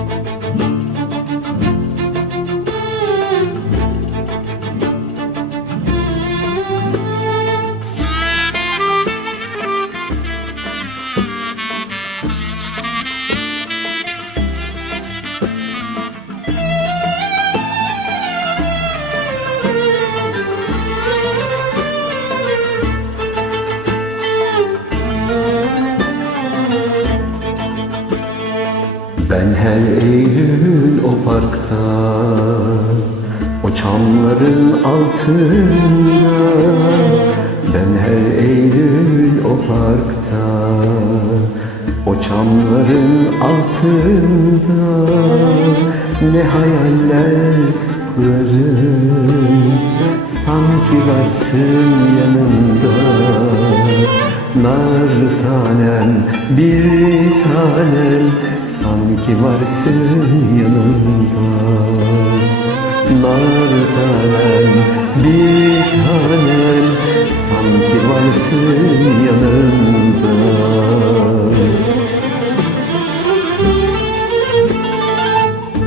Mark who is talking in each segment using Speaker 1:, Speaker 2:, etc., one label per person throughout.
Speaker 1: Ben her Eylül o parkta O çamların altında. Ben her Eylül o parkta O çamların altında. Ne hayaller kurarım Sanki varsın yanımda. Nar tanem, bir tanem Sanki varsın yanımda. Nar tanem, bir tanem. Sanki varsın yanımda.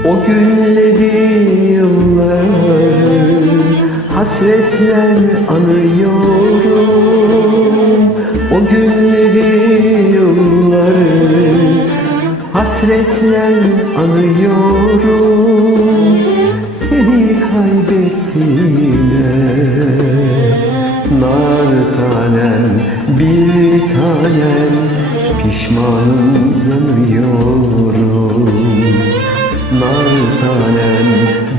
Speaker 1: O günleri yılları hasretle anıyorum. O günleri hasretle anıyorum Seni kaybettiğime Nar tanem, bir tanem Pişmanım yanıyorum. Nar tanem,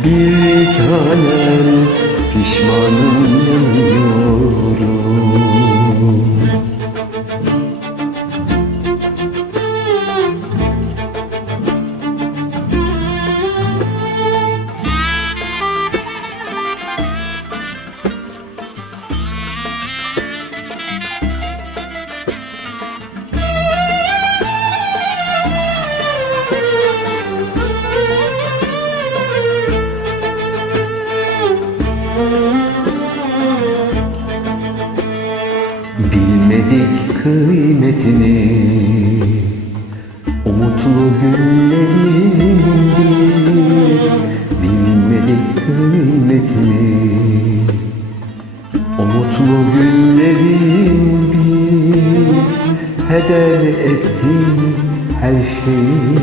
Speaker 1: bir tanem Pişmanım yanıyorum Bilmedik kıymetini. O mutlu günlerin biz Bilmedik kıymetini. O mutlu günlerin biz Heder ettik her şeyi.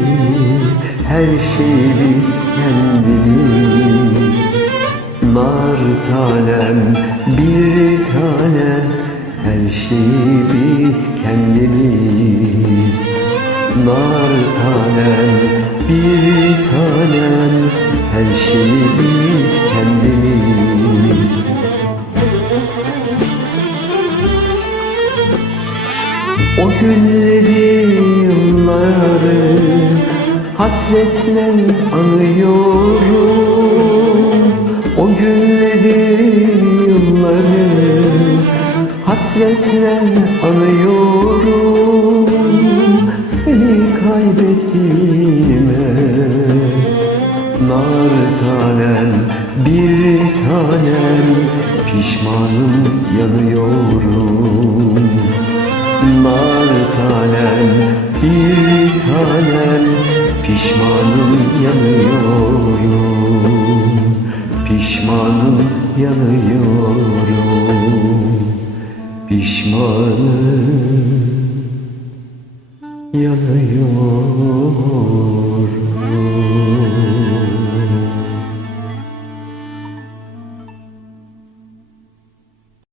Speaker 1: Her şeyi biz kendimiz. Nar tanem, bir tanem biz kendimiz. Nar tanem, bir tanem Her şeyi biz kendimiz. O günleri yılları hasretle anıyorum. O günleri hasretle anıyorum Seni kaybettiğime. Nar tanem, bir tanem Pişmanım yanıyorum. Nar tanem, bir tanem Pişmanım yanıyorum. Pişmanım yanıyorum Pişmanım. Yanıyorum